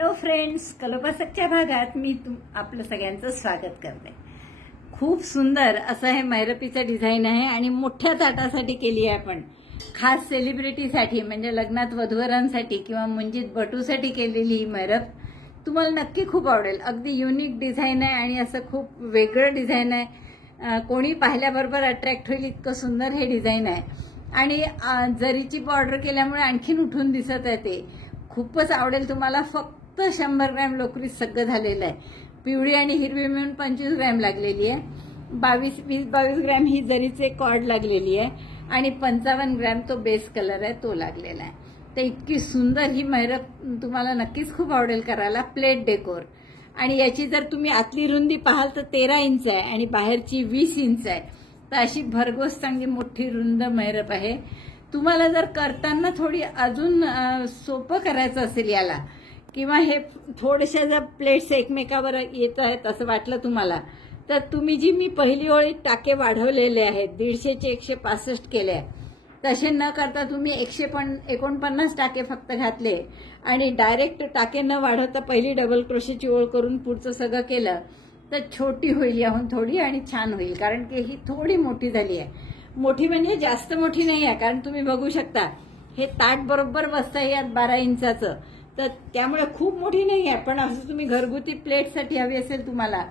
Hello friends, कलोपासकच्या भागात मी आपलं सगळ्यांचं स्वागत करते। खूप सुंदर असं हे मैरपीचं डिझाईन आहे आणि मोठ्या ताटासाठी केली आहे आपण, खास सेलिब्रिटीसाठी म्हणजे लग्नात वधूवरांसाठी किंवा मुंजीत बटूसाठी केलेली ही मैरप तुम्हाला नक्की खूप आवडेल। अगदी युनिक डिझाईन आहे आणि असं खूप वेगळं डिझाईन आहे, कोणी पाहिल्याबरोबर अट्रॅक्ट होईल इतकं सुंदर हे डिझाईन आहे आणि जरीची बॉर्डर केल्यामुळे आणखीन उठून दिसत आहे। ते खूपच आवडेल तुम्हाला। फक्त 100 ग्रॅम लोकरीत सगळं झालेलं आहे। पिवळी आणि हिरवी मिळून 25 ग्रॅम लागलेली आहे। 22 ग्रॅम ही जरीचे कॉर्ड लागलेली आहे आणि 55 ग्रॅम तो बेस कलर आहे तो लागलेला आहे। तर इतकी सुंदर ही मैरप तुम्हाला नक्कीच खूप आवडेल करायला। प्लेट डेकोर आणि याची जर तुम्ही आतली रुंदी पाहाल तर 13 इंच आहे आणि बाहेरची 20 इंच आहे। तर अशी भरघोस चांगली मोठी रुंद मैरप आहे। तुम्हाला जर करताना थोडी अजून सोपं करायचं असेल याला, किंवा हे थोडेसे जर प्लेट्स एकमेकावर येत आहेत असं वाटलं तुम्हाला, तर तुम्ही जी मी पहिली ओळीत टाके वाढवलेले आहेत 150 चे 165 केले, तसे न करता तुम्ही 149 टाके फक्त घातले आणि डायरेक्ट टाके न वाढवता पहिली डबल क्रोशेची ओळ करून पुढचं सगळं केलं तर छोटी होईल याहून थोडी आणि छान होईल। कारण की ही थोडी मोठी झाली आहे। मोठी म्हणजे जास्त मोठी नाही आहे, कारण तुम्ही बघू शकता हे ताट बरोबर बसतं यात 12 इंचाचं, तर त्यामुळे खूप मोठी नाही आहे। पण असं तुम्ही घरगुती प्लेटसाठी हवी असेल तुम्हाला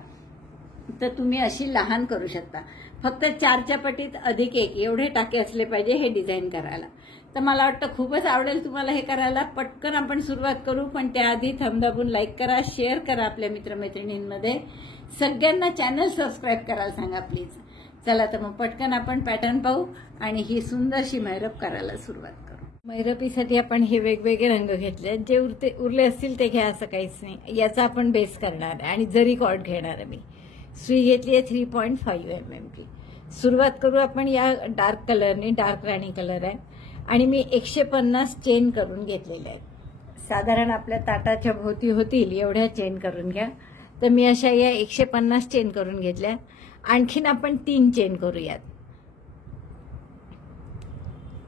तर तुम्ही अशी लहान करू शकता। फक्त 4च्या पटीत अधिक 1 एवढे टाके असले पाहिजे हे डिझाईन करायला। तर मला वाटतं खूपच आवडेल तुम्हाला हे करायला। पटकन आपण सुरुवात करू, पण त्याआधी थंब दाबून लाईक करा, शेअर करा आपल्या मित्रमैत्रिणींमध्ये, सगळ्यांना चॅनल सबस्क्राईब करायला सांगा प्लीज। चला तर मग पटकन आपण पॅटर्न पाहू आणि ही सुंदरशी मैरप करायला सुरुवात करू। मैरपीसाठी आपण हे वेगवेगळे रंग घेतले, जे उरले असतील ते घ्या, असं काहीच नाही। याचा आपण बेस करणार आहे आणि जरी कॉर्ड घेणार आहे। मी सुई घेतली आहे 3.5 mm ची। सुरुवात करू आपण या डार्क कलरने, डार्क राणी कलर आहे आणि मी 150 चेन करून घेतलेल्या आहेत। साधारण आपल्या ताटाच्या भोवती होतील एवढ्या चेन करून घ्या। तर मी अशा या 150 चेन करून घेतल्या। आणखीन आपण 3 चेन करूयात।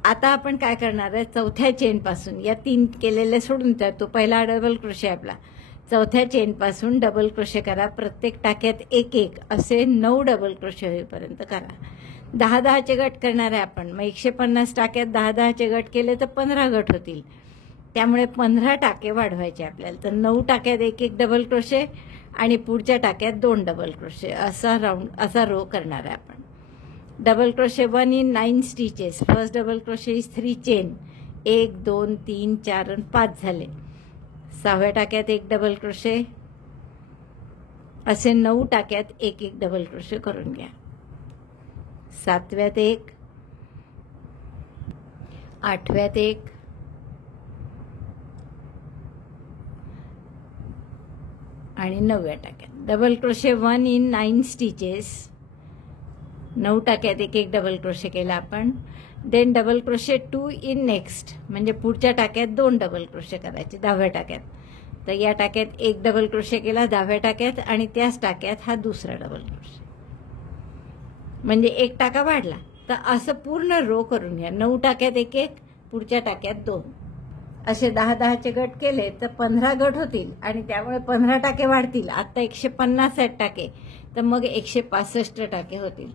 आता आपण काय करणार आहे, चौथ्या चेन पासून या 3 केलेले सोडून द्या, तो पहिला डबल क्रोशे आपला, चौथ्या चेन पासून डबल क्रोशे करा। प्रत्येक टाक्यात 1-1 असे 9 डबल क्रोशे होईपर्यंत करा। 10-10 चे गट करणार आहे आपण। मग 150 टाक्यात 10-10 चे गट केले तर 15 गट होतील, त्यामुळे 15 टाके वाढवायचे आपल्याला। तर 9 टाक्यात 1-1 डबल क्रोशे आणि पुढच्या टाक्यात 2 डबल क्रोशे असा रो करणार आहे आपण। Double crochet 1 in 9 stitches. First double crochet is 3 chain, 1 2 3 4 आणि 5 झाले। 6व्या टाक्यात 1 डबल क्रोशे, असे 9 टाक्यात 1-1 डबल क्रोशे करून घ्या। 7व्यात 1, 8व्यात 1, आणि 9व्या टाक्यात डबल क्रोशे 1 in 9 स्टिचेस। 9 टाक्यात 1-1 डबल क्रोशे केला आपण। Then double crochet 2 in next, म्हणजे पुढच्या टाक्यात 2 डबल क्रोशे करायचे 10व्या टाक्यात। तर या टाक्यात 1 डबल क्रोशे केला 10व्या टाक्यात आणि त्याच टाक्यात हा दुसरा डबल क्रोशे, म्हणजे 1 टाका वाढला। तर असं पूर्ण रो करून घ्या। 9 टाक्यात 1-1, पुढच्या टाक्यात 2, असे 10-10 चे गट केले तर 15 गट होतील आणि त्यामुळे 15 टाके वाढतील। आता 150 आहेत टाके, तर मग 165 टाके होतील।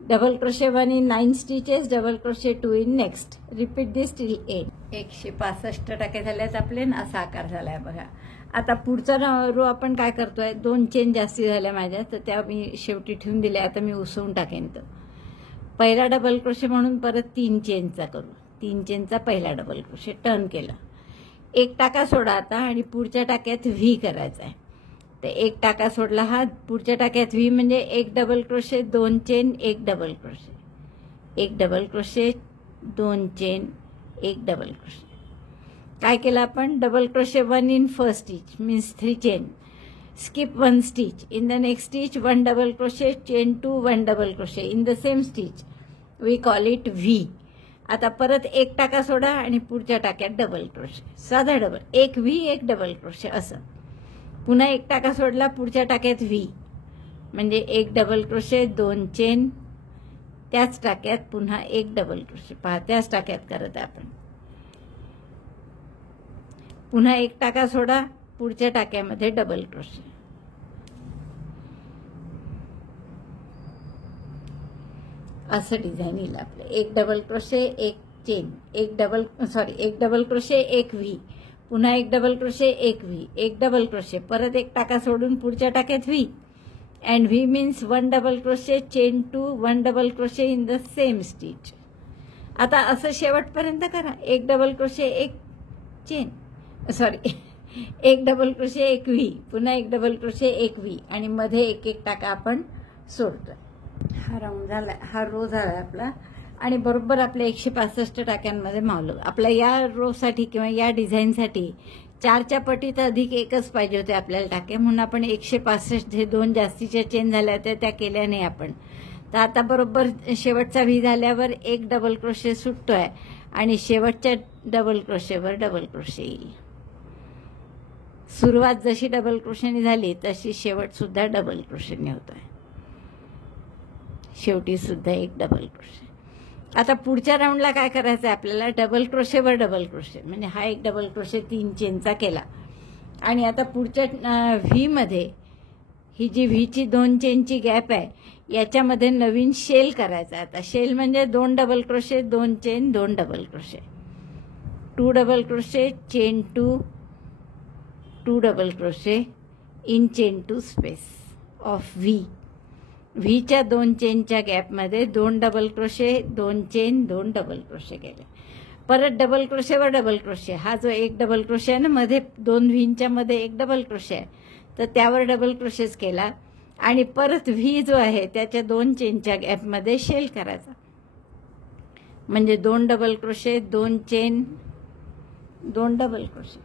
Double crochet 1 in 9 stitches, double crochet 2 in next, repeat this till end. 165 टाके झालेत आपले, असा आकार झालाय बघा। आता पुढचा रो आपण काय करतोय, 2 चेन जास्ती झाल्या माझ्या, तर त्या मी शेवटी ठेवून दिल्या। आता मी उसवून टाकेन। तर पहिला डबल क्रोशे म्हणून परत 3 चेनचा करू। 3 चेनचा पहिला डबल क्रोशे टर्न केला, 1 टाका सोडा आता आणि पुढच्या टाक्यात व्ही करायचा आहे। तर 1 टाका सोडला, हा पुढच्या टाक्यात व्ही म्हणजे 1 double crochet 2 chain 1 double crochet, 1 double crochet 2 chain 1 double crochet. काय केलं आपण, double crochet 1 in first stitch means 3 chain, skip 1 stitch, in the next stitch 1 double crochet, chain 2 1 double crochet, in the same stitch we call it V. आता परत 1 टाका सोडा आणि पुढच्या टाक्यात डबल क्रोशे, साधा डबल, 1 व्ही 1 डबल क्रोशे असं। पुन्हा 1 टाका सोडला, पुढच्या टाक्यात व्ही म्हणजे 1 डबल क्रोशे 2 चेन, त्याच टाक्यात पुन्हा 1 डबल क्रोशे, पहा त्याच टाक्यात करत आहे आपण। पुन्हा 1 टाका सोडा, पुढच्या टाक्यामध्ये डबल क्रोशे. असं डिझाईन येईल आपलं. एक डबल क्रोशे, एक चेन, एक डबल क्रोशे, एक व्ही, पुन्हा एक डबल क्रोशे, एक व्ही, एक डबल क्रोशे, परत एक टाका सोडून पुढच्या टाक्यात V, and V means 1 double crochet, chain 2, 1 double crochet in the same stitch. आता असं शेवटपर्यंत करा. एक डबल क्रोशे, एक चेन, एक डबल क्रोशे, एक व्ही, पुन्हा एक डबल क्रोशे, एक व्ही, आणि मध्ये एक एक टाका आपण सोडतोय. हा राऊंड झाला, हा रो झाला आपला, आणि बरोबर आपल्या 165 टाक्यांमध्ये मावलं. आपल्या या रोसाठी किंवा या डिझाईनसाठी 4च्या पटीत अधिक एकच पाहिजे होते आपल्याला टाके, म्हणून आपण 165 जे 2 जास्तीच्या चेन झाल्या होत्या त्या केल्या नाही आपण. तर आता बरोबर शेवटचा व्ही झाल्यावर एक डबल क्रोशे सुटतोय आणि शेवटच्या डबल क्रोशेवर डबल क्रोशे येईल. सुरुवात जशी डबल क्रोशेने झाली तशी शेवट सुद्धा डबल क्रोशेने होतोय. शेवटी सुद्धा एक डबल क्रोशे. आता पुढच्या राऊंडला काय करायचं आहे आपल्याला, डबल क्रोशेवर डबल क्रोशे, म्हणजे हा एक डबल क्रोशे 3 चेनचा केला, आणि आता पुढच्या व्ही मध्ये ही जी व्हीची 2 चेनची गॅप आहे याच्यामध्ये नवीन शेल करायचा. आता शेल म्हणजे 2 double crochet, 2 chain, 2 double crochet, 2 double crochet, chain 2, 2 double crochet in chain 2 space of V. व्हीच्या 2 चेनच्या गॅपमध्ये 2 double crochet, 2 chain, 2 double crochet केले. परत डबल क्रोशेवर डबल क्रोशे. हा जो एक डबल क्रोशे आहे ना, मध्ये 2 व्हींच्या मध्ये एक डबल क्रोशे आहे, तर त्यावर डबल क्रोशेच केला, आणि परत व्ही जो आहे त्याच्या 2 चेनच्या गॅपमध्ये शेल करायचा. म्हणजे 2 double crochet, 2 chain, 2 double crochet,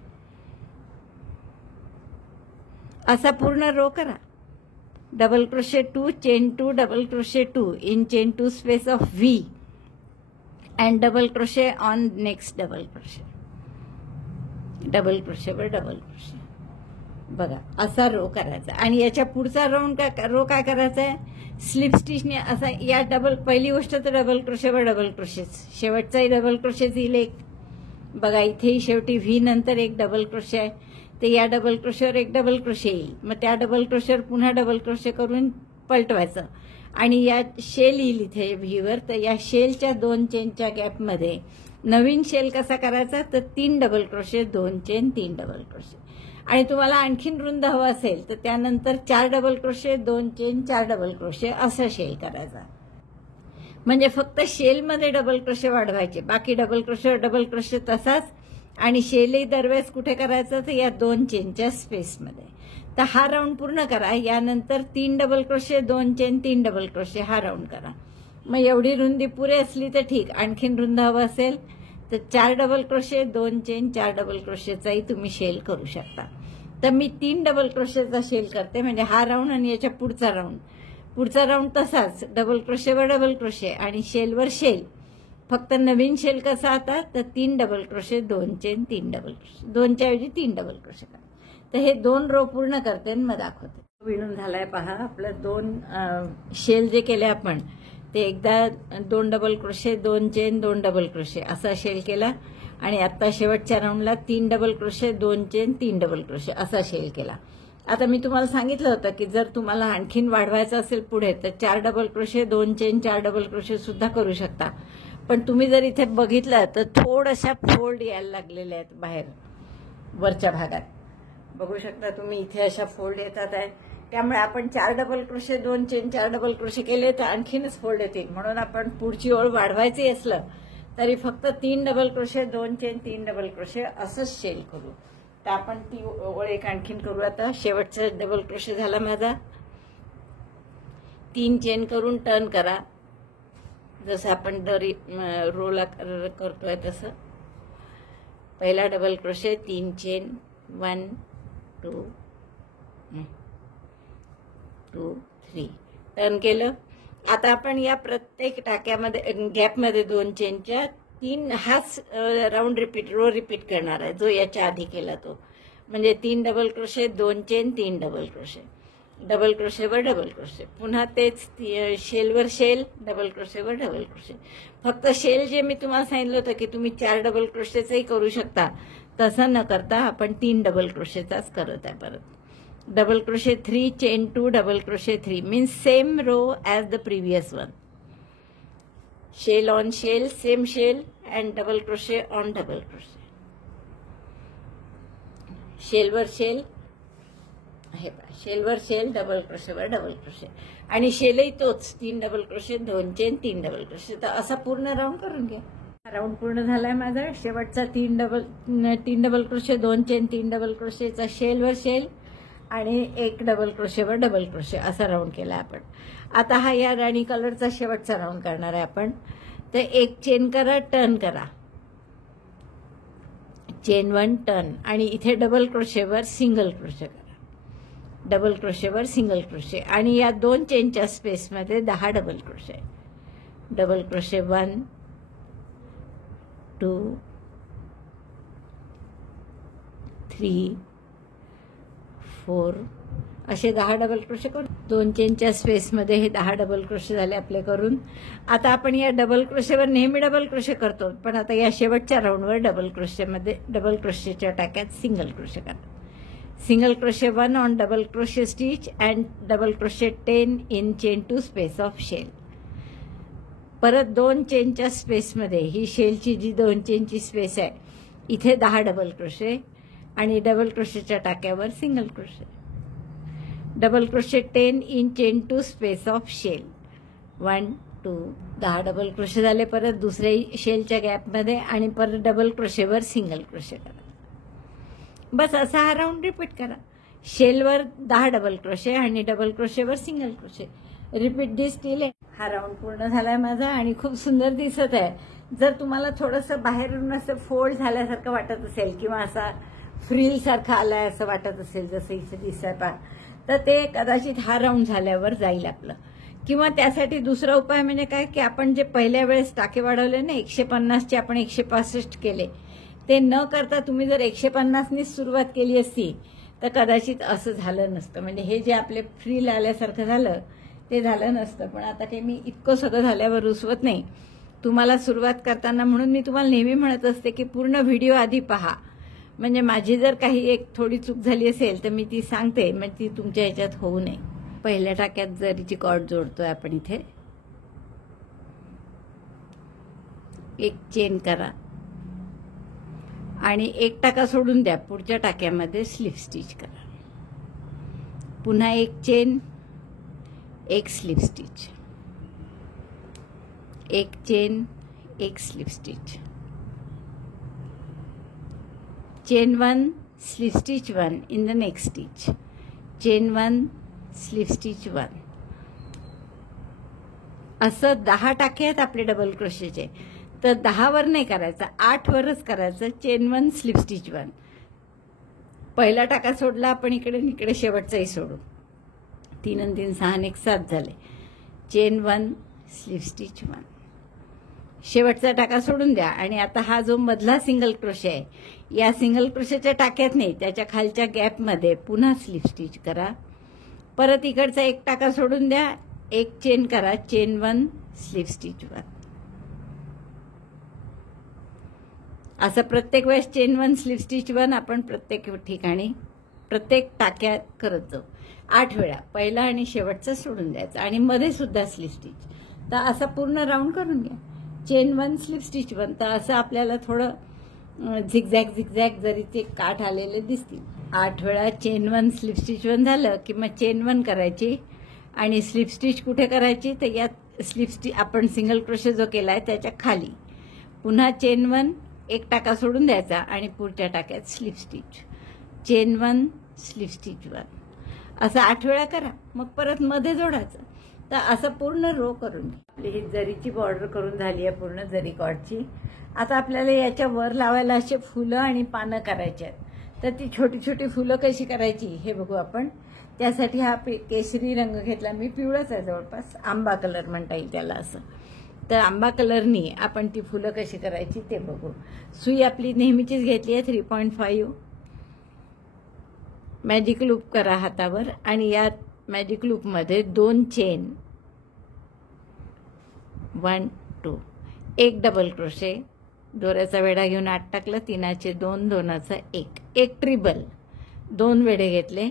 असा पूर्ण रो करा. Double crochet 2, chain 2, double crochet 2 in chain 2 space of V, and double crochet on next double crochet. Double क्रोशेवर डबल क्रोशे. बघा असा रो करायचा. आणि याच्या पुढचा रो काय करायचा आहे, स्लिप स्टिचने असा. या पहिली गोष्ट तर डबल क्रोशेवर डबल क्रोशेच, शेवटचाही डबल क्रोशेच येईल एक. बघा इथेही शेवटी व्ही नंतर एक डबल क्रोशे आहे, ते या डबल क्रोशेवर एक डबल क्रोशे येईल. मग त्या डबल क्रोशेवर पुन्हा डबल क्रोशे करून पलटवायचं, आणि या शेल येईल इथे व्हीवर. तर या शेलच्या 2 चेनच्या गॅपमध्ये नवीन शेल कसा करायचा, तर 3 double crochet, 2 chain, 3 double crochet. आणि तुम्हाला आणखीन रुंद हवं असेल तर त्यानंतर 4 double crochet, 2 chain, 4 double crochet असा शेल करायचा. म्हणजे फक्त शेलमध्ये डबल क्रोशे वाढवायचे, बाकी डबल क्रोशे तसाच. आणि शेलही दरवेळेस कुठे करायचं, तर या 2 चेनच्या स्पेसमध्ये. तर हा राऊंड पूर्ण करा. यानंतर 3 double crochet, 2 chain, 3 double crochet हा राऊंड करा. मग एवढी रुंदी पुरे असली तर ठीक, आणखीन रुंद हवं असेल तर 4 डबल क्रोशे, 2 चेन, 4 डबल क्रोशेचाही तुम्ही शेल करू शकता. तर मी 3 डबल क्रोशेचा शेल करते, म्हणजे हा राऊंड आणि याच्या पुढचा राऊंड तसाच, डबल क्रोशेवर डबल क्रोशे आणि शेलवर शेल. फक्त नवीन शेल कसा आता, तर 3 double crochet, 2 chain, 3 double crochet, 2च्या ऐवजी 3 डबल क्रोशे करा. तर हे 2 रो पूर्ण करते आणि मग दाखवते. विणून झालाय पहा. आपलं 2 शेल जे केले आपण ते एकदा 2 double crochet, 2 chain, 2 double crochet असा शेल केला, आणि आता शेवटच्या राऊंडला 3 double crochet, 2 chain, 3 double crochet असा शेल केला. आता मी तुम्हाला सांगितलं होतं की जर तुम्हाला आणखीन वाढवायचं असेल पुढे तर 4 double crochet, 2 chain, 4 double crochet सुद्धा करू शकता. पण तुम्ही जर इथे बघितलं तर थोड्याशा फोल्ड यायला लागलेल्या आहेत बाहेर वरच्या भागात. बघू शकता तुम्ही इथे अशा फोल्ड येतात आहे. त्यामुळे आपण 4 double crochet, 2 chain, 4 double crochet केले तर आणखीनच फोल्ड येतील. म्हणून आपण पुढची ओळ वाढवायची असलं तरी फक्त 3 double crochet, 2 chain, 3 double crochet असंच शेल करू. तर आपण ती ओळ एक आणखीन करू. आता शेवटचा डबल क्रोशे झाला माझा. 3 चेन करून टर्न करा, जसं आपण दरी रोला करतोय तसं. पहिला डबल क्रोशे, 3 चेन, 1 2 2 3 टर्न केलं. आता आपण या प्रत्येक टाक्यामध्ये गॅपमध्ये 2 चेनच्या 3 हाच राऊंड रो रिपीट करणार आहे जो याच्या आधी केला तो. म्हणजे 3 double crochet, 2 chain, 3 double crochet. Double क्रोशेवर डबल क्रोशे, पुन्हा तेच शेलवर शेल, डबल क्रोशेवर डबल क्रोशे. फक्त शेल जे मी तुम्हाला सांगितलं होतं की तुम्ही 4 डबल क्रोशेचंही करू शकता, तसं न करता आपण 3 डबल क्रोशेचाच करत आहे. परत double crochet 3, chain 2, double crochet 3 means same row as the previous one. Shell on shell, same shell and double crochet on double crochet. शेलवर शेल, हे पहा, शेलवर शेल, डबल क्रोशेवर डबल क्रोशे, आणि शेलही तोच 3 double crochet, 2 chain, 3 double crochet. तर असा पूर्ण राऊंड करून घ्या. राऊंड पूर्ण झालाय माझा. शेवटचा 3 डबल क्रोशे, 2 चेन, 3 डबल क्रोशेचा शेलवर शेल आणि 1 डबल क्रोशेवर डबल क्रोशे असा राऊंड केला आपण. आता हा या राणी कलरचा शेवटचा राऊंड करणार आहे आपण. तर 1 चेन करा, टर्न करा, चेन 1 टर्न, आणि इथे डबल क्रोशेवर सिंगल क्रोशे करा, डबल क्रोशेवर सिंगल क्रोशे, आणि या 2 चेनच्या स्पेसमध्ये 10 डबल क्रोशे. डबल क्रोशे 1, 2, 3, 4 असे 10 डबल क्रोशे करून 2 चेनच्या स्पेसमध्ये हे 10 डबल क्रोशे झाले आपले करून. आता आपण या डबल क्रोशेवर नेहमी डबल क्रोशे करतो, पण आता या शेवटच्या राऊंडवर डबल क्रोशेमध्ये डबल क्रोशेच्या टाक्यात सिंगल क्रोशे करा. Single crochet 1 on double crochet stitch and double crochet 10 in chain 2 space of shell. परत 2 चेनच्या स्पेसमध्ये ही शेलची जी 2 चेनची स्पेस आहे इथे 10 डबल क्रोशे आणि डबल क्रोशेच्या टाक्यावर single crochet. Double crochet 10 in chain 2 space of shell. 1, 2, 10 double crochet झाले. परत दुसऱ्या शेलच्या गॅपमध्ये आणि परत डबल क्रोशेवर सिंगल क्रोशे करा. बस असा हा राऊंड रिपीट करा. शेलवर 10 डबल क्रोशे आणि डबल क्रोशेवर सिंगल क्रोशे. रिपीट दिस टिल. हा राऊंड पूर्ण झालाय माझा आणि खूप सुंदर दिसत आहे. जर तुम्हाला थोडंसं बाहेरून असं फोल्ड झाल्यासारखं वाटत असेल किंवा असा फ्रिल सारखं आलाय असं वाटत असेल जसं इथे दिसत आहे, तर ते कदाचित हा राऊंड झाल्यावर जाईल आपलं. किंवा त्यासाठी दुसरा उपाय म्हणजे काय की आपण जे पहिल्या वेळेस टाके वाढवले ना 150चे आपण 165 केले, ते न करता तुम्ही जर 150नी सुरुवात केली असती तर कदाचित असं झालं नसतं. म्हणजे हे जे आपले फ्रील आल्यासारखं झालं ते झालं नसतं. पण आता ते मी इतकं सगळं झाल्यावर रुसवत नाही तुम्हाला सुरुवात करताना. म्हणून मी तुम्हाला नेहमी म्हणत असते की पूर्ण व्हिडिओ आधी पहा, म्हणजे माझी जर काही एक थोडी चूक झाली असेल तर मी ती सांगते, म्हणजे ती तुमच्या ह्याच्यात होऊ नये. पहिल्या टाक्यात जरीची कॉर्ड जोडतोय आपण इथे. 1 चेन करा आणि 1 टाका सोडून द्या. पुढच्या टाक्यामध्ये स्लिप स्टिच करा. पुन्हा 1 chain, 1 slip stitch, 1 chain, 1 slip stitch, chain 1, slip stitch 1 in the next stitch, chain 1, slip stitch 1. असं 10 टाके आहेत आपले डबल क्रोशेचे. तर 10 वर नाही करायचं, 8 वरच करायचं. Chain 1, slip stitch 1. पहिला टाका सोडला आपण इकडे, इकडे शेवटचाही सोडू. 3 आणि 3 6 आणि 1 7 झाले. Chain 1, slip stitch 1. शेवटचा टाका सोडून द्या आणि आता हा जो मधला सिंगल क्रोशे आहे या सिंगल क्रोशेच्या टाक्यात नाही त्याच्या खालच्या गॅपमध्ये पुन्हा स्लिप स्टिच करा. परत इकडचा 1 टाका सोडून द्या, 1 चेन करा, चेन 1, स्लिप स्टिच 1. असं प्रत्येक वेळेस चेन 1, स्लिप स्टिच 1 आपण प्रत्येक ठिकाणी प्रत्येक टाक्यात करत जाऊ. 8 वेळा पहिला आणि शेवटचा सोडून द्यायचा आणि मध्ये सुद्धा स्लिप स्टिच. तर असा पूर्ण राऊंड करून घ्या. Chain 1, slip stitch 1. तर असं आपल्याला थोडं झिगझॅग झिगझॅग जरी ते काठ आलेले दिसतील. 8 वेळा चेन 1, स्लिप स्टिच 1 झालं की मग चेन 1 करायची आणि स्लिप स्टिच कुठे करायची तर यात स्लिप स्टिच आपण सिंगल क्रोशे जो केलाय त्याच्या खाली. पुन्हा चेन 1, 1 टाका सोडून द्यायचा आणि पुढच्या टाक्यात slip stitch, chain 1, slip stitch 1. असं 8 वेळा करा. मग परत मध्ये जोडायचं. तर असं पूर्ण रो करून आपली ही जरीची बॉर्डर करून झाली आहे पूर्ण जरी कॉर्डची. आता आपल्याला याच्या वर लावायला असे फुलं आणि पानं करायची आहेत. तर ती छोटी छोटी फुलं कशी करायची हे बघू आपण. त्यासाठी हा केशरी रंग घेतला मी, पिवळाच आहे जवळपास, आंबा कलर म्हणता येईल त्याला असं. तर आंबा कलरनी आपण ती फुलं कशी करायची ते बघू. सुई आपली नेहमीचीच घेतली आहे 3.5. मॅजिक लूप करा हातावर आणि या मॅजिक लूपमध्ये 2 चेन, 1 2, एक डबल क्रोशे, दोऱ्याचा वेढा घेऊन आत टाकलं, 3चे 2, 2चा 1, एक ट्रिबल, 2 वेढे घेतले,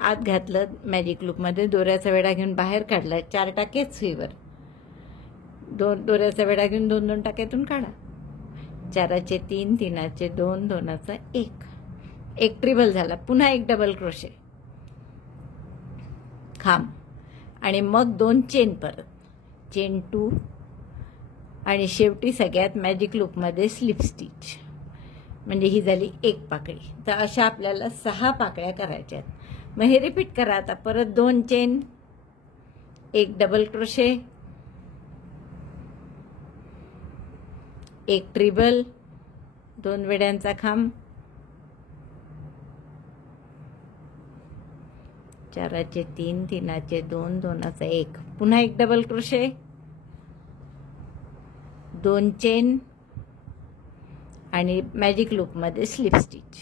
आत घातलं मॅजिक लूपमध्ये, दोऱ्याचा वेढा घेऊन बाहेर काढला, 4 टाके सुईवर, दोऱ्याचा वेढा घेऊन 2 2 टाक्यातून काढा, 4चे 3, 3चे 2, 2चा 1, एक ट्रिबल झाला, पुन्हा एक डबल क्रोशे, खांब, आणि मग 2 चेन, परत चेन 2, आणि शेवटी सगळ्यात मॅजिक लूपमध्ये स्लिप स्टिच. म्हणजे ही झाली एक पाकळी. तर अशा आपल्याला 6 पाकळ्या करायच्या आहेत. मग हे रिपीट करा आता. परत 2 चेन, एक डबल क्रोशे, एक ट्रिबल, 2 वेड्यांचा खांब, 4चे 3, 3चे 2, 2चा 1, पुन्हा एक डबल क्रोशे, 2 चेन, आणि मॅजिक लूपमध्ये स्लिप स्टिच.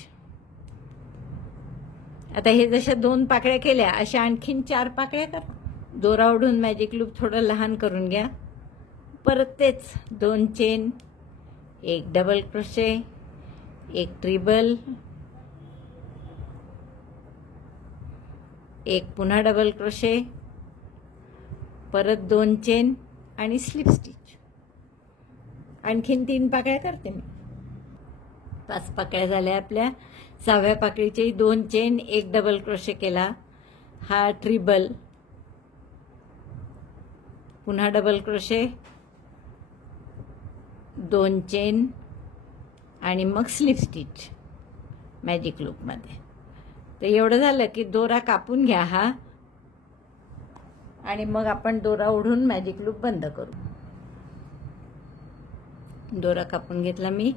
आता हे जशा 2 पाकळ्या केल्या अशा आणखीन 4 पाकळ्या करा. दोरा ओढून मॅजिक लूप थोडं लहान करून घ्या. परत तेच 2 चेन, एक डबल क्रोशे, एक ट्रिबल, एक पुन्हा डबल क्रोशे, परत 2 चेन आणि स्लिप स्टिच. आणखीन 3 पाकळ्या करते मी. 5 पाकळ्या झाल्या आपल्या. 6व्या पाकळीचे 2 चेन, एक डबल क्रोशे केला, हा ट्रिबल, पुन्हा डबल क्रोशे, 2 चेन, आणि मग स्लिप स्टिच मॅजिक लूपमध्ये. तर एवढं झालं की दोरा कापून घ्या हा, आणि मग आपण दोरा ओढून मॅजिक लूप बंद करू. दोरा कापून घेतला मी,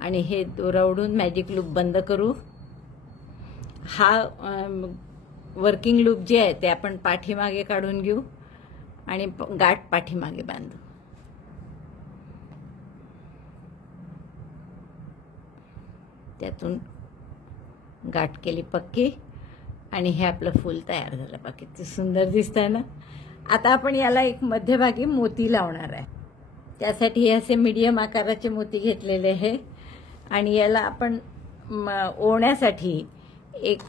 आणि हे दोरा ओढून मॅजिक लूप बंद करू. हा वर्किंग लूप जे आहे ते आपण पाठीमागे काढून घेऊ आणि गाठ पाठीमागे बांधू. त्यातून गाठ केली पक्की, आणि हे आपलं फूल तयार झालं. बाकी ते सुंदर दिसतंय ना. आता आपण याला एक मध्यभागी मोती लावणार आहे. त्यासाठी हे असे मीडियम आकाराचे मोती घेतलेले आहे, आणि याला आपण ओढण्यासाठी एक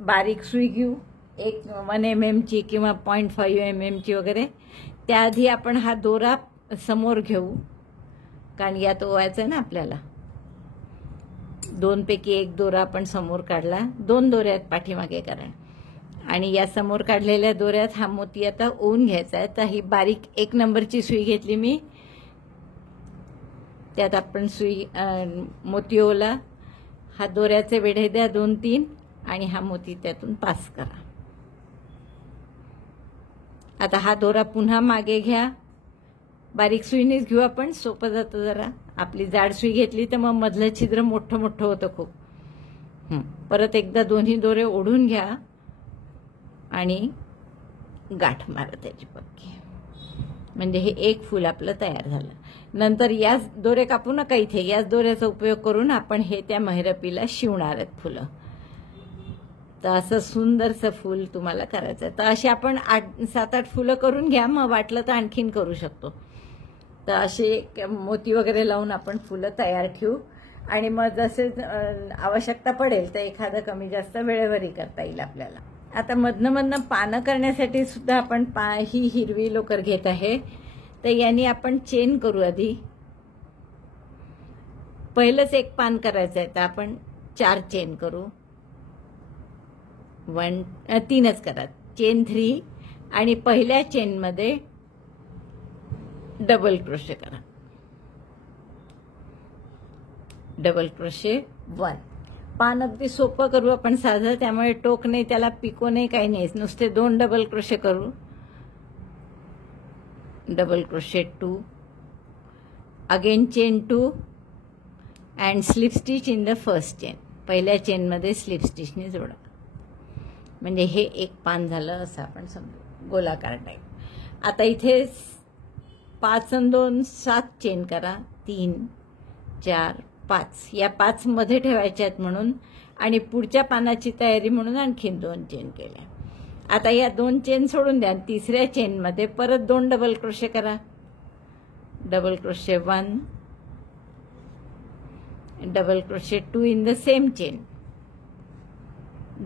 बारीक सुई घेऊ, एक 1 mm ची किंवा 0.5 mm ची वगैरे. त्याआधी आपण हा दोरा समोर घेऊ, कारण यात ओवायचं आहे ना आपल्याला. 2 पैकी एक दोरा आपण समोर काढला, 2 दोऱ्यात पाठीमागे करा, आणि या समोर काढलेल्या दोऱ्यात हा मोती आता ओवून घ्यायचा आहे. तर ही बारीक 1 नंबरची सुई घेतली मी, त्यात आपण सुई मोती ओवला, हा दोऱ्याचे वेढे द्या 2-3, आणि हा मोती त्यातून पास करा. आता हा दोरा पुन्हा मागे घ्या. बारीक सुईनेच घेऊ आपण, सोपं जातं जरा. आपली जाड सुई घेतली तर मग मधलं छिद्र मोठं मोठं होतं खूप. परत एकदा दोन्ही दोरे ओढून घ्या आणि गाठ मारा त्याची पक्की. म्हणजे हे एक फूल आपलं तयार झालं. नंतर याच दोरे कापू नका इथे. याच दोऱ्याचा उपयोग करून आपण हे त्या महिरपीला शिवणार आहेत फुलं. तर असं सुंदरसं फूल तुम्हाला करायचं आहे. तर अशी आपण 7-8 फुलं करून घ्या, मग वाटलं तर आणखीन करू शकतो. तर असे मोती वगैरे लावून आपण फुलं तयार ठेवू, आणि मग जसे आवश्यकता पडेल तर एखादं कमी जास्त वेळेवरही करता येईल आपल्याला. आता मधनं पानं करण्यासाठी सुद्धा आपण ही हिरवी लोकर घेत आहे. तर यांनी आपण चेन करू. आधी पहिलंच एक पान करायचं आहे, तर आपण 4 चेन करू. 3च करा, चेन 3, आणि पहिल्या चेनमध्ये डबल क्रोशे करा. Double crochet 1. पान अगदी सोपं करू आपण साधं, त्यामुळे टोक नाही, त्याला पिको नाही, काही नाही. नुसते 2 डबल क्रोशे करू. Double crochet 2, again chain 2, and slip stitch in the first chain. पहिल्या चेनमध्ये स्लिप स्टिचने जोडा. म्हणजे हे एक पान झालं असं आपण समजू, गोलाकार टाईप. आता इथे 5 आणि 2 7 चेन करा. 3 4 5 या 5 मध्ये ठेवायच्या आहेत म्हणून, आणि पुढच्या पानाची तयारी म्हणून आणखीन 2 चेन केल्या. आता या 2 चेन सोडून द्या. तिसऱ्या चेन मध्ये परत 2 डबल क्रोशे करा. Double crochet 1, double crochet 2 in the same chain,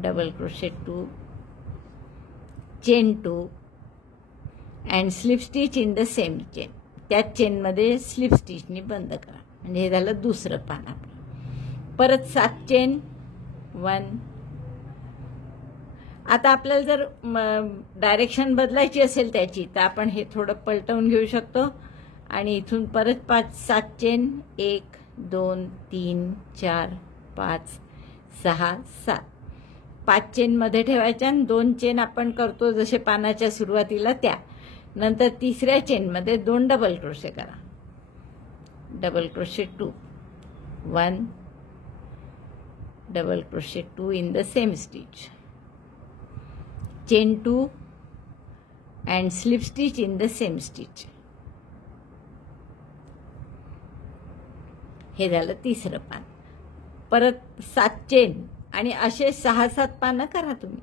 double crochet 2, chain 2 and slip stitch in the same chain. त्याच चेन मध्ये स्लिप स्टिचनी बंद करा. म्हणजे हे झालं दुसरं पान आपलं. परत 7 चेन, 1. आता आपल्याला जर डायरेक्शन बदलायची असेल त्याची तर आपण हे थोडं पलटवून घेऊ शकतो आणि इथून परत 7 चेन, 1, 2, 3, 4, 5, 6, 7. 5 चेन मध्ये ठेवायच्या आणि 2 चेन आपण करतो जसे पानाच्या सुरुवातीला त्या. नंतर तिसऱ्या चेन मध्ये 2 डबल क्रोशे करा. Double crochet 2, 1, double crochet 2 in the same stitch, chain 2 and slip stitch in the same stitch. हे झालं तिसरं पान. परत 7 चेन आणि असे 6-7 पानं करा तुम्ही.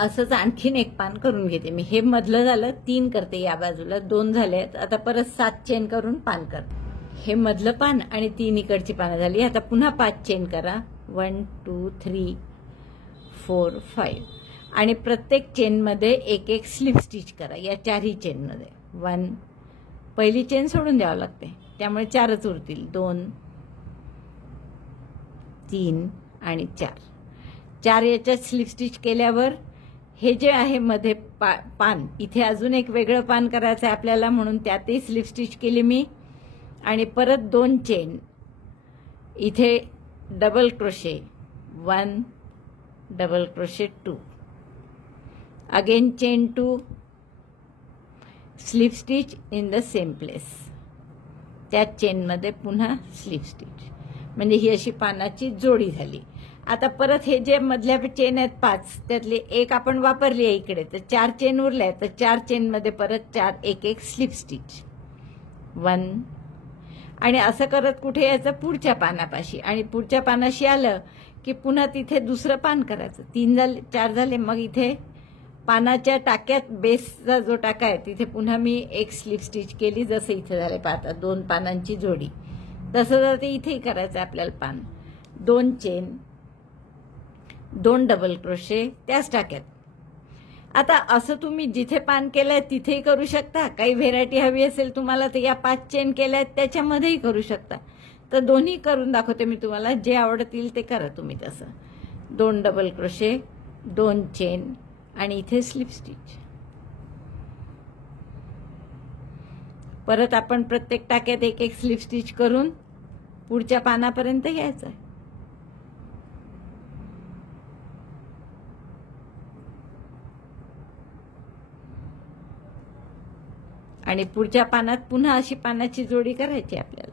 असंच आणखीन एक पान करून घेते मी. हे मधलं झालं, 3 करते या बाजूला, 2 झालेत. आता परत 7 चेन करून पान करते. हे मधलं पान आणि 3 इकडची पानं झाली. आता पुन्हा 5 चेन करा. 1, 2, 3, 4, 5 आणि प्रत्येक चेन मध्ये एक एक स्लिप स्टिच करा या 4ही चेन मध्ये. 1, पहिली चेन सोडून द्यावं लागते त्यामुळे 4च उरतील. 2, 3 आणि 4. 4 याच्यात स्लिप स्टिच केल्यावर हे जे आहे मध्ये पान, इथे अजून एक वेगळं पान करायचं आहे आपल्याला, म्हणून त्यातही स्लिप स्टिच केली मी. आणि परत 2 चेन, इथे double crochet 1, double crochet 2, again chain 2, slip stitch in the same place. त्याच चेनमध्ये पुन्हा स्लिप स्टिच. म्हणजे ही अशी पानाची जोडी झाली. आता परत हे जे मधल्या चेन आहेत 5, त्यातली एक आपण वापरली आहे इकडे, तर 4 चेन उरल्या. तर 4 चेनमध्ये परत 4 एक एक स्लिप स्टिच, 1. आणि असं करत कुठे यायचं, पुढच्या पानापाशी. आणि पुढच्या पानाशी आलं की पुन्हा तिथे दुसरं पान करायचं. 3 झाले, 4 झाले. मग इथे पानाच्या टाक्यात बेसचा जो टाका आहे तिथे पुन्हा मी एक स्लिप स्टिच केली, जसं इथे झाले पाहता 2 पानांची जोडी. तसं जर ते इथेही करायचं आपल्याला पान. 2 चेन, 2 डबल क्रोशे त्याच टाक्यात. आता असं तुम्ही जिथे पान केलंय तिथेही करू शकता. काही व्हेरायटी हवी असेल तुम्हाला तर या 5 चेन केल्यात त्याच्यामध्येही करू शकता. तर दोन्ही करून दाखवते मी तुम्हाला. जे आवडतील ते करा तुम्ही तसं. 2 डबल क्रोशे, 2 चेन आणि इथे स्लिप स्टिच. परत आपण प्रत्येक टाक्यात एक एक स्लिप स्टिच करून पुढच्या पानापर्यंत यायचं. आणि पुढच्या पानात पुन्हा अशी पानाची जोडी करायची आपल्याला.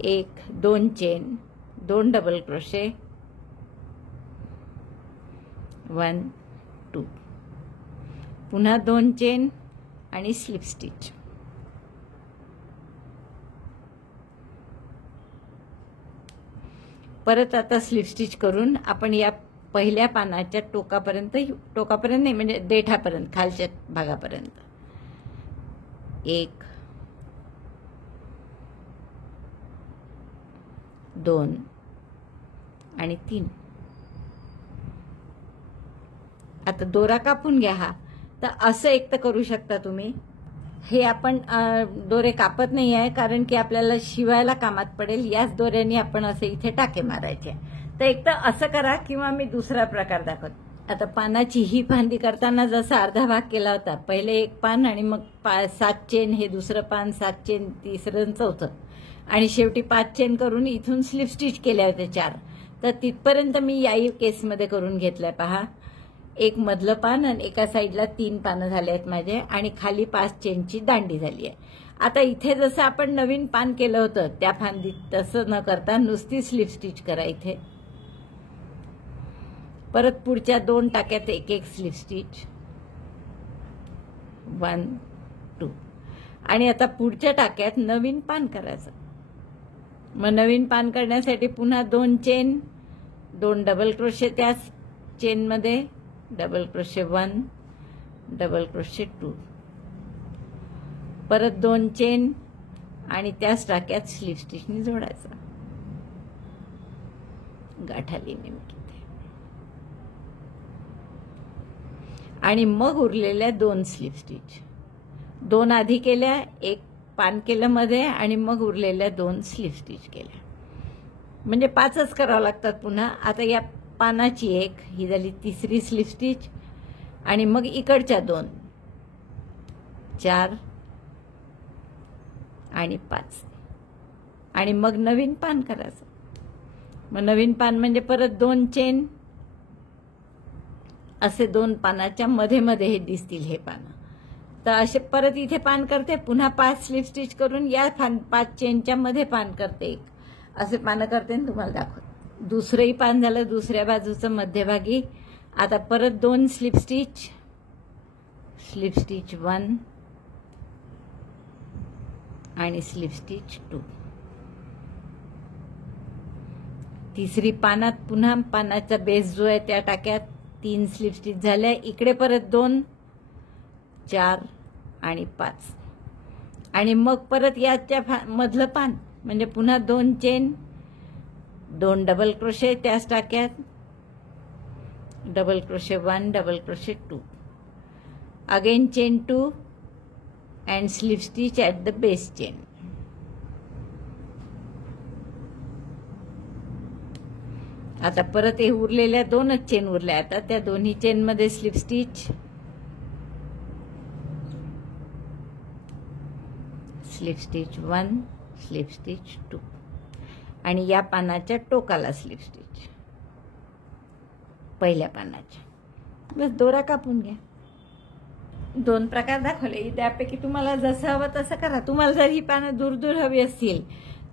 1, 2 चेन, 2 डबल क्रोशे, 1, 2, पुन्हा 2 चेन आणि स्लिप स्टिच. परत आता स्लिप स्टिच करून आपण या पहिल्या पानाच्या टोकापर्यंत नाही म्हणजे देठापर्यंत, खालच्या भागापर्यंत 1, 2 आणि 3. आता दोरा कापून घ्या हा. तर असं एक तर करू शकता तुम्ही. हे आपण दोरे कापत नाही आहे कारण की आपल्याला शिवायला कामात पडेल. याच दोऱ्याने आपण असे इथे टाके मारायचे. तर एक तर असं करा किंवा मी दुसरा प्रकार दाखवते. आता पानाची ही फांदी करताना जसा अर्धा भाग केला होता, पहिले एक पान आणि मग 7 चेन हे दुसरं पान, 7 चेन तिसरं, चौथं आणि शेवटी 5 चेन करून इथून स्लिप स्टिच केल्या होत्या 4. तर तिथपर्यंत मी याही केसमध्ये करून घेतलंय पहा. एक मधलं पान आणि एका साईडला 3 पानं झाले आहेत माझे आणि खाली 5 चेनची दांडी झाली आहे. आता इथे जसं आपण नवीन पान केलं होतं त्या फांदीत तसं न करता नुसती स्लिप स्टिच करा इथे. परत पुढच्या 2 टाक्यात एक एक स्लिप स्टिच, 1, 2 आणि आता पुढच्या टाक्यात नवीन पान करायचं. मग नवीन पान करण्यासाठी पुन्हा 2 चेन, 2 डबल क्रोशे त्याच चेनमध्ये डबल क्रोशे 1, डबल क्रोशे 2, परत 2 चेन आणि त्याच टाक्यात स्लिप स्टिचनी जोडायचा. गाठ आली नेमकी आणि मग उरलेल्या 2 स्लिप स्टिच, 2 आधी केल्या, 1 पान केलं मध्ये आणि मग उरलेल्या 2 स्लिप स्टिच केल्या. म्हणजे 5च करावं लागतात पुन्हा. आता या पानाची 1 ही झाली तिसरी स्लिप स्टिच आणि मग इकडच्या 2, 4 आणि 5 आणि मग नवीन पान करायचं. मग नवीन पान म्हणजे परत 2 चेन, असे 2 पानाच्या मध्ये मध्ये हे दिसतील हे पानं. तर असे परत इथे पान करते, पुन्हा 5 स्लिप स्टिच करून या 5 चेनच्या मध्ये पान करते, एक असे पानं करते आणि तुम्हाला दाखवते. दुसरंही पान झालं दुसऱ्या बाजूचं मध्यभागी. आता परत 2 स्लिप स्टिच, स्लिप स्टिच 1 आणि स्लिप स्टिच 2. तिसरी पानात पुन्हा पानाचा बेस जो आहे त्या टाक्यात 3 स्लिप स्टिच झाल्या. इकडे परत 2, 4 आणि 5 आणि मग परत याच्या मधलं पान म्हणजे पुन्हा 2 चेन, 2 डबल क्रोशे त्याच टाक्यात, double crochet 1, double crochet 2, again chain 2 and slip stitch at the base chain. आता परत हे उरलेल्या 2च चेन उरल्या. आता त्या दोन्ही चेनमध्ये slip stitch, slip stitch 1, slip stitch 2 आणि या पानाच्या टोकाला स्लिप स्टिच पहिल्या पानाच्या. बस दोरा कापून घ्या. 2 प्रकार दाखवले, त्यापैकी तुम्हाला जसं हवं तसं करा. तुम्हाला जर ही पानं दूर दूर हवी असतील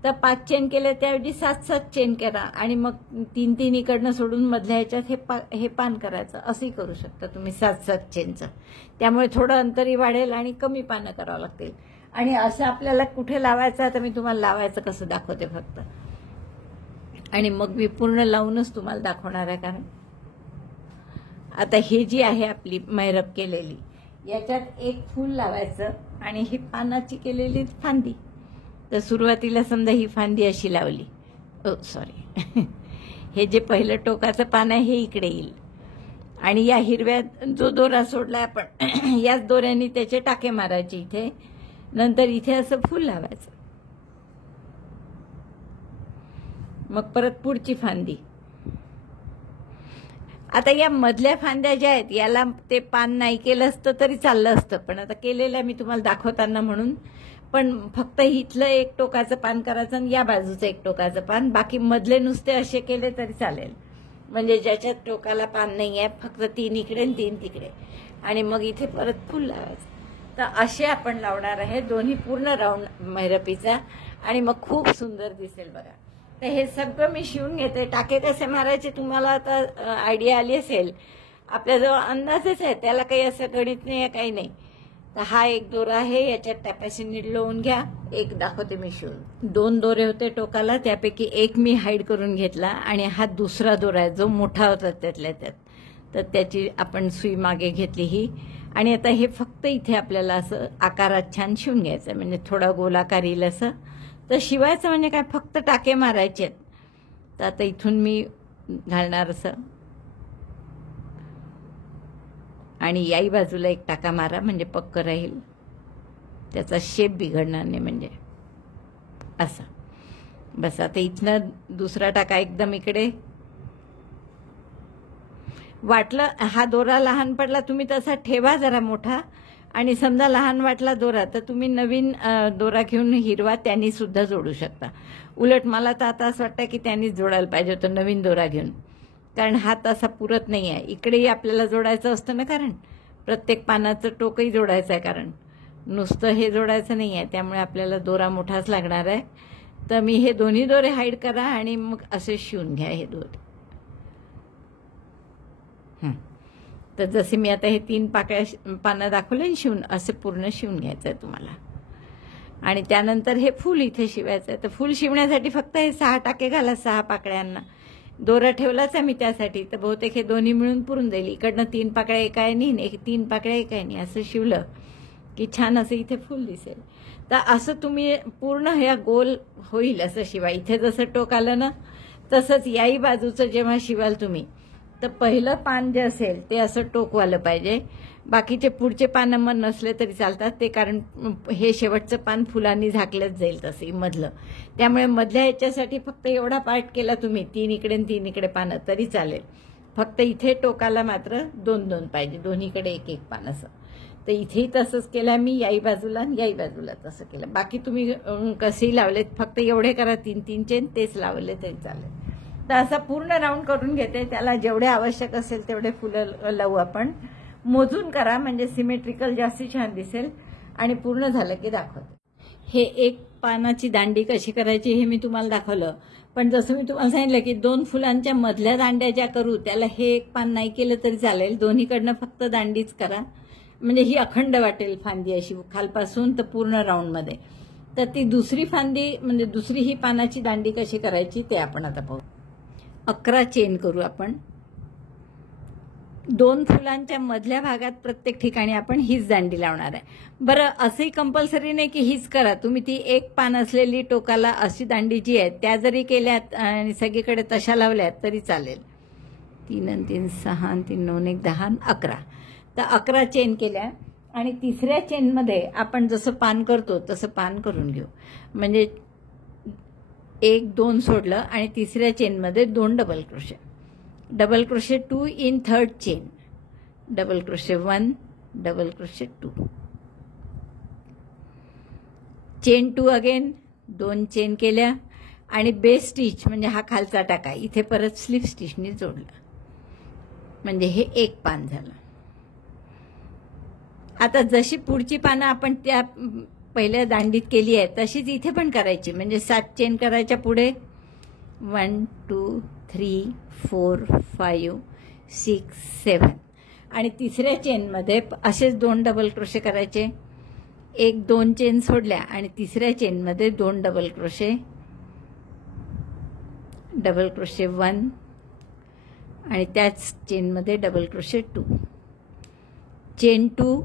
तर 5 चेन केले त्याऐवजी 7 चेन करा आणि मग 3 इकडनं सोडून मधल्या ह्याच्यात हे पान करायचं. असंही करू शकता तुम्ही 7 चेनचं. त्यामुळे थोडं अंतरही वाढेल आणि कमी पानं करावं लागतील. आणि असं आपल्याला कुठे लावायचं तर मी तुम्हाला लावायचं कसं दाखवते फक्त. आणि मग मी पूर्ण लावूनच तुम्हाला दाखवणार आहे. कारण आता हे जी आहे आपली मैरप केलेली, याच्यात एक फूल लावायचं आणि ही पानाची केलेली फांदी. तर सुरुवातीला समजा ही फांदी अशी लावली, सॉरी हे जे पहिलं टोकाचं पान आहे हे इकडे येईल आणि या हिरव्या जो दोरा सोडला आपण याच दोऱ्याने त्याचे टाके मारायचे इथे. नंतर इथे असं फूल लावायचं. मग परत पुढची फांदी. आता या मधल्या फांद्या ज्या आहेत याला ते पान नाही केलं असतं तरी चाललं असतं, पण आता केलेल्या मी तुम्हाला दाखवताना म्हणून. पण फक्त इथलं एक टोकाचं पान करायचं आणि या बाजूचं एक टोकाचं पान, बाकी मधले नुसते असे केले तरी चालेल. म्हणजे ज्याच्यात टोकाला पान नाही आहे, फक्त 3 इकडे आणि 3 तिकडे आणि मग इथे परत फूल लावायचं. तर असे आपण लावणार आहे दोन्ही पूर्ण राऊंड मैरपीचा आणि मग खूप सुंदर दिसेल बघा. तर हे सगळं मी शिवून घेते. टाके कसे मारायचे तुम्हाला आता आयडिया आली असेल. आपल्याजवळ अंदाजच आहे, त्याला काही असं गणित नाही आहे, काही नाही. तर हा एक दोरा आहे, याच्यात टॅपॅसी नीड लावून घ्या. एक दाखवते मी शिवून. 2 दोरे होते टोकाला, त्यापैकी एक मी हाईड करून घेतला आणि हा दुसरा दोरा आहे जो मोठा होता त्यातल्या त्यात. तर त्याची आपण सुई मागे घेतली ही. आणि आता हे फक्त इथे आपल्याला असं आकारात छान शिवून घ्यायचं, म्हणजे थोडा गोलाकार येईल असं. तर शिवायचं म्हणजे काय, फक्त टाके मारायचे आहेत. तर आता इथून मी घालणार असं आणि याही बाजूला एक टाका मारा म्हणजे पक्क राहील, त्याचा शेप बिघडणार नाही, म्हणजे असा. बस आता इथनं दुसरा टाका एकदम इकडे. वाटलं हा दोरा लहान पडला तुम्ही तसा ठेवा जरा मोठा, आणि समजा लहान वाटला दोरा तर तुम्ही नवीन दोरा घेऊन हिरवा त्यांनी सुद्धा जोडू शकता. उलट मला तर आता असं वाटतं की त्यांनीच जोडायला पाहिजे होतं नवीन दोरा घेऊन, कारण हा तसा पुरत नाही आहे. इकडेही आपल्याला जोडायचं असतं ना, कारण प्रत्येक पानाचं टोकही जोडायचं आहे, कारण नुसतं हे जोडायचं नाही आहे. त्यामुळे आपल्याला दोरा मोठाच लागणार आहे. तर मी हे दोन्ही दोरे हाईड करा आणि मग असे शिवून घ्या हे दोरे. तर जसे मी आता हे 3 पानं दाखवले शिवून, असे पूर्ण शिवून घ्यायचं आहे तुम्हाला. आणि त्यानंतर हे फूल इथे शिवायचं आहे. तर फूल शिवण्यासाठी फक्त हे 6 टाके घाला 6 पाकळ्यांना. दोरा ठेवलाच आहे मी त्यासाठी, तर बहुतेक हे दोन्ही मिळून पुरून जाईल. इकडनं 3 पाकळ्या एका यानी, 3 पाकळ्या एका यानी असं शिवलं की छान असं इथे फुल दिसेल. तर असं तुम्ही पूर्ण ह्या गोल होईल असं शिवा. इथे जसं टोक आलं ना तसंच याही बाजूचं जेव्हा शिवाल तुम्ही, तर पहिलं पान जे असेल ते असं टोकवालं पाहिजे. बाकीचे पुढचे पानं मग नसले तरी चालतात ते, कारण हे शेवटचं पान फुलांनी झाकलंच जाईल तसे मधलं. त्यामुळे मधल्या ह्याच्यासाठी फक्त एवढा पार्ट केला तुम्ही, 3 इकडे 3 इकडे पानं तरी चालेल. फक्त इथे टोकाला मात्र 2-2 पाहिजे, दोन्हीकडे 1-1 पान असं. तर इथेही तसंच केलं मी, याही बाजूला आणि याही बाजूला तसं केलं. बाकी तुम्ही कसेही लावलेत, फक्त एवढे करा 3-3 चेन, तेच लावले तरी चालेल. तर असा पूर्ण राऊंड करून घेते. त्याला जेवढे आवश्यक असेल तेवढे फुलं लावू आपण. मोजून करा म्हणजे सिमेट्रिकल जास्ती छान दिसेल. आणि पूर्ण झालं की दाखवते. हे एक पानाची दांडी कशी करायची हे मी तुम्हाला दाखवलं. पण जसं मी तुम्हाला सांगितलं की 2 फुलांच्या मधल्या दांड्या ज्या करू त्याला हे एक पान नाही केलं तरी चालेल, दोन्हीकडनं फक्त दांडीच करा म्हणजे ही अखंड वाटेल फांदी अशी खालपासून तर पूर्ण राऊंडमध्ये. तर ती दुसरी फांदी म्हणजे दुसरी ही पानाची दांडी कशी करायची ते आपण आता पाहू. 11 चेन करू आपण. 2 फुलांच्या मधल्या भागात प्रत्येक ठिकाणी आपण हीच दांडी लावणार आहे. बरं, असंही कंपल्सरी नाही की हीच करा, तुम्ही ती एक पान असलेली टोकाला अशी दांडी जी आहे त्या जरी केल्यात आणि सगळीकडे तशा लावल्यात तरी चालेल. 3 आणि 3 6 आणि 3 9 1 10 आणि 11. तर 11 चेन केल्या आणि तिसऱ्या चेनमध्ये आपण जसं पान करतो तसं पान करून घेऊ. म्हणजे 1-2 सोडलं आणि तिसऱ्या चेनमध्ये 2 double crochet. Double crochet 2 in third chain, double crochet 1, double crochet 2, chain 2 again 2 chain केल्या आणि बेस स्टिच म्हणजे हा खालचा टाका इथे परत स्लिप स्टिचने जोडला. म्हणजे हे एक पान झालं. आता जशी पुढची पानं आपण त्या पहिल्या दांडीत केली आहे तशीच इथे पण करायची. म्हणजे 7 चेन करायच्या पुढे 1 2 3 4 5 6 7 आणि तिसऱ्या चेनमध्ये असेच 2 डबल क्रोशे करायचे. 1-2 चेन सोडल्या आणि तिसऱ्या चेनमध्ये 2 डबल क्रोशे, डबल क्रोशे 1 आणि त्याच चेनमध्ये double crochet 2, chain 2,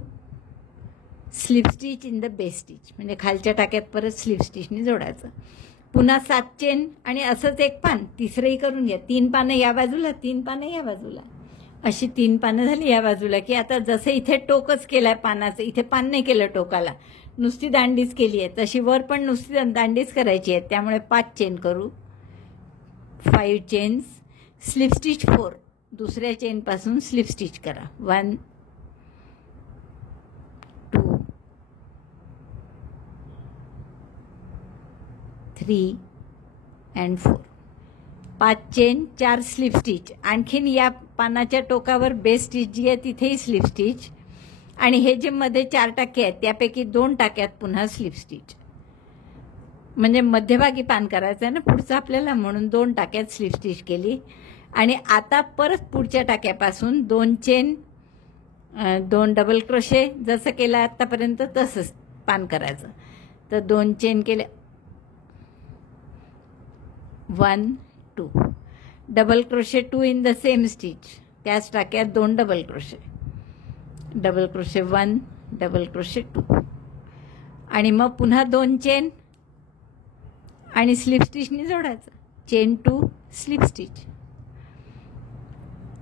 slip stitch in the base stitch म्हणजे खालच्या टाक्यात परत स्लिप स्टिचने जोडायचं. पुन्हा 7 चेन आणि असंच एक पान तिसरंही करून घ्या. 3 पानं या बाजूला, 3 पानं या बाजूला, अशी 3 पानं झाली या बाजूला. की आता जसं इथे टोकच केलंय पानाचं, इथे पान नाही केलं टोकाला, नुसती दांडीच केली आहे, तशी वर पण नुसती दांडीच करायची आहे. त्यामुळे 5 चेन करू, 5 चेन्स, स्लिप स्टिच 4, दुसऱ्या चेनपासून स्लिप स्टिच करा. 1 2 3 and 4, 5 चेन, 4 स्लिप स्टिच. आणखीन या पानाच्या टोकावर बेस स्टिच जी आहे तिथेही स्लिप स्टिच आणि हे जे मध्ये 4 टाके आहेत त्यापैकी 2 टाक्यात पुन्हा स्लिप स्टिच. म्हणजे मध्यभागी पान करायचं आहे ना पुढचं आपल्याला, म्हणून 2 टाक्यात स्लिप स्टिच केली. आणि आता परत पुढच्या टाक्यापासून 2 चेन, 2 डबल क्रोशे, जसं केलं आतापर्यंत तसंच पान करायचं. तर 2 चेन केल्या, 1 2, double crochet 2 in the same stitch, त्याच टाक्यात 2 double crochet, double crochet 1, double crochet 2 आणि मग पुन्हा 2 चेन आणि स्लिप स्टिचने जोडायचं. चेन 2, स्लिप स्टिच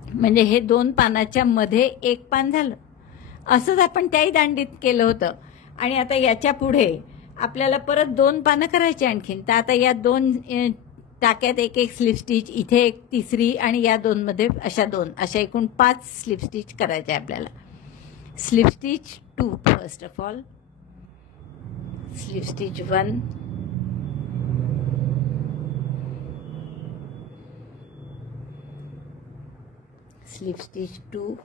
म्हणजे हे 2 पानाच्या मध्ये एक पान झालं. असंच आपण त्याही दांडीत केलं होतं. आणि आता याच्या पुढे आपल्याला परत 2 पानं करायची आणखीन. तर आता या 2 टाक्यात 1-1 स्लिप स्टिच, इथे एक तिसरी आणि या 2 मध्ये अशा 2, अशा एकूण 5 स्लिप स्टिच करायचे आपल्याला. Slip stitch 2 first of all, slip stitch 1, slip stitch 2,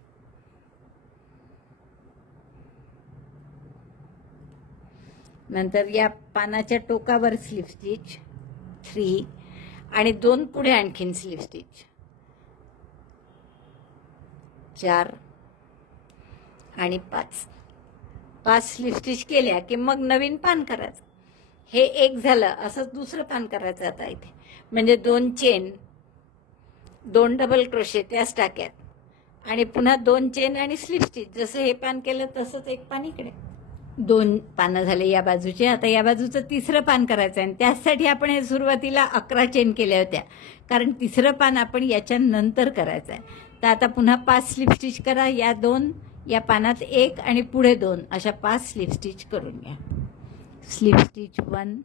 नंतर या पानाच्या टोकावर स्लिप स्टिच 3 आणि 2 पुढे आणखीन स्लिप स्टिच 4 आणि 5 स्लिप स्टिच केल्या की मग नवीन पान करायचं. हे एक झालं. असंच दुसरं पान करायचं आता इथे. म्हणजे 2 चेन, 2 डबल क्रोशे त्याच टाक्यात आणि पुन्हा 2 चेन आणि स्लिप स्टिच. जसं हे पान केलं तसंच एक पान इकडे. 2 पानं झाले या बाजूचे. आता या बाजूचं तिसरं पान करायचं आहे. त्यासाठी आपण हे सुरुवातीला 11 चेन केल्या होत्या, कारण तिसरं पान आपण याच्या नंतर करायचं आहे. तर आता पुन्हा 5 स्लिप स्टिच करा. या 2, या पानात 1 आणि पुढे 2 अशा 5 स्लिप स्टिच करून घ्या. स्लिप स्टिच 1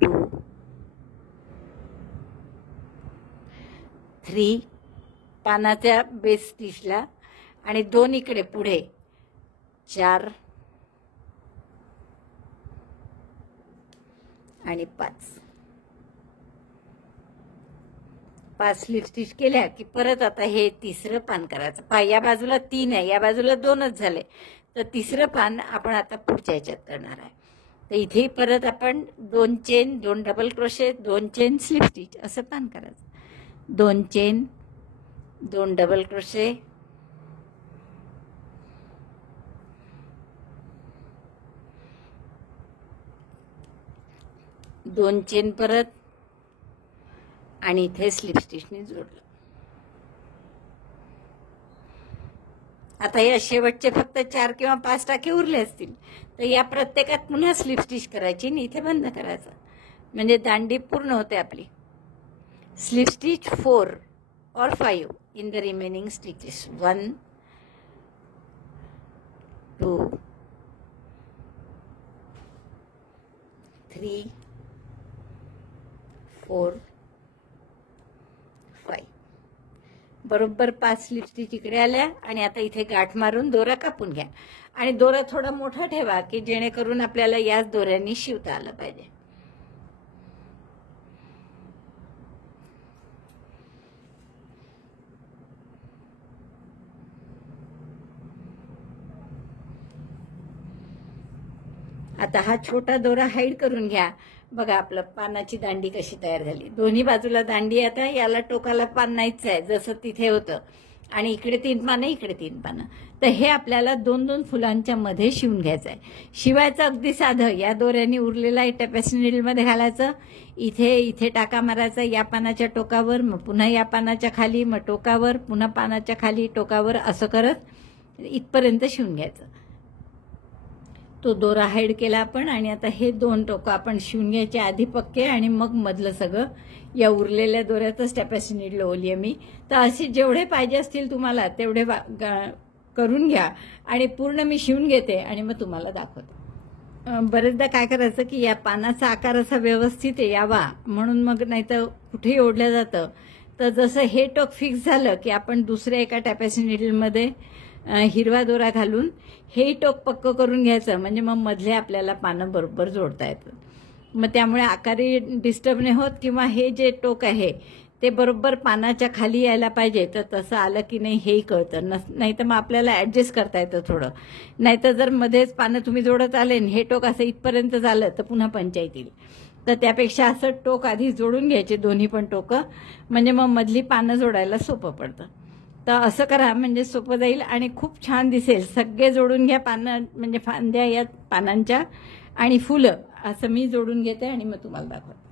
2 3 पानाच्या बेस स्टिचला आणि 2 इकडे पुढे 4 आणि 5 स्लिप स्टिच केल्या की परत आता हे तिसरं पान करायचं. पहा या बाजूला 3 आहे, या बाजूला 2च झाले. तर तिसरं पान आपण आता पुढच्या ह्याच्यात करणार आहे. तर इथे परत आपण 2 chain 2 double crochet 2 chain slip stitch असं पान करायचं. 2 चेन 2 डबल क्रोशे 2 चेन परत आणि इथे स्लिप स्टिचने जोडलं. आता या शेवटचे फक्त 4 किंवा 5 टाके उरले असतील. तर या प्रत्येकात पुन्हा स्लिप स्टिच करायची आणि इथे बंद करायचं, म्हणजे दांडी पूर्ण होते आपली. Slip stitch 4 or 5 in the remaining stitches. 1 2 3 4 5. बरोबर 5 स्लिप स्टिच इकडे आल्या आणि आता इथे गाठ मारून दोरा कापून घ्या. आणि दोरा थोडा मोठा ठेवा की जेणेकरून आपल्याला याच दोऱ्यांनी शिवता आलं पाहिजे. आता हा छोटा दोरा हाईड करून घ्या. बघा आपलं पानाची दांडी कशी तयार झाली. दोन्ही बाजूला दांडी. आता याला टोकाला पान नाहीच आहे जसं तिथे होतं, आणि इकडे 3 पानं इकडे 3 पानं. तर हे आपल्याला 2-2 फुलांच्या मध्ये शिवून घ्यायचं आहे. शिवायचं अगदी साधं. या दोऱ्याने उरलेला टॅपेस्ट्री नीडलमध्ये घालायचं. इथे टाका मारायचा या पानाच्या टोकावर, मग पुन्हा या पानाच्या खाली, मग टोकावर, पुन्हा पानाच्या खाली टोकावर, असं करत इथपर्यंत शिवून घ्यायचं. तो दोरा हाईड केला आपण. आणि आता हे 2 टोकं आपण शिवून घ्यायचे आधी पक्के, आणि मग मधलं सगळं या उरलेल्या दोऱ्यातच टॅपेस्ट्री नीडल ओली आहे मी. तर असे जेवढे पाहिजे असतील तुम्हाला तेवढे करून घ्या आणि पूर्ण मी शिवून घेते आणि मग तुम्हाला दाखवते. बरेचदा काय करायचं की या पानाचा आकार असा व्यवस्थित यावा म्हणून, मग नाही तर कुठेही ओढलं जातं. तर जसं हे टोक फिक्स झालं की आपण दुसऱ्या एका टॅपेस्ट्री नीडलमध्ये हिरवा दोरा घालून हे टोक पक्क करून घ्यायचं, म्हणजे मग मधले आपल्याला पानं बरोबर जोडता येतं. मग त्यामुळे आकारही डिस्टर्ब नाही होत, किंवा हे जे टोक आहे ते बरोबर पानाच्या खाली यायला पाहिजे. तर तसं आलं की नाही हेही कळतं. नाही तर मग आपल्याला ॲडजस्ट करता येतं थोडं. नाहीतर जर मध्येच पानं तुम्ही जोडत आले हे टोक असं इथपर्यंत झालं तर पुन्हा पंचायत येईल. तर त्यापेक्षा असं टोक आधी जोडून घ्यायचे दोन्ही पण टोकं, म्हणजे मग मधली पानं जोडायला सोपं पडतं. तर असं करा म्हणजे सोपं जाईल आणि खूप छान दिसेल. सगळे जोडून घ्या पानं, म्हणजे फांद्या या पानांच्या आणि फुलं असं मी जोडून घेते आणि मग तुम्हाला दाखवते.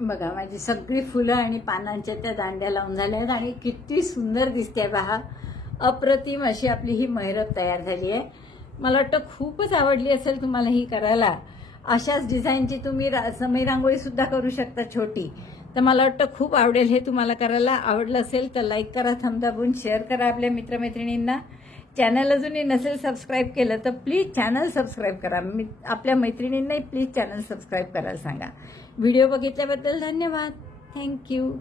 बघा माझी सगळी फुलं आणि पानांच्या त्या दांड्या लावून झाल्या आहेत आणि किती सुंदर दिसते पहा. अप्रतिम अशी आपली ही महिरप तयार झाली आहे. मला वाटतं खूपच आवडली असेल तुम्हाला ही करायला. अशाच डिझाईनची तुम्ही समय रांगोळी सुद्धा करू शकता छोटी. तर मला वाटतं खूप आवडेल हे तुम्हाला करायला. आवडलं असेल तर लाईक करा, थंब दाबून शेअर करा आपल्या मित्रमैत्रिणींना. चॅनल अजूनही नसेल सबस्क्राईब केलं तर प्लीज चॅनल सबस्क्राईब करा. आपल्या मैत्रिणींनाही प्लीज चॅनल सबस्क्राईब करायला सांगा. व्हिडिओ बघितल्याबद्दल धन्यवाद. थँक्यू.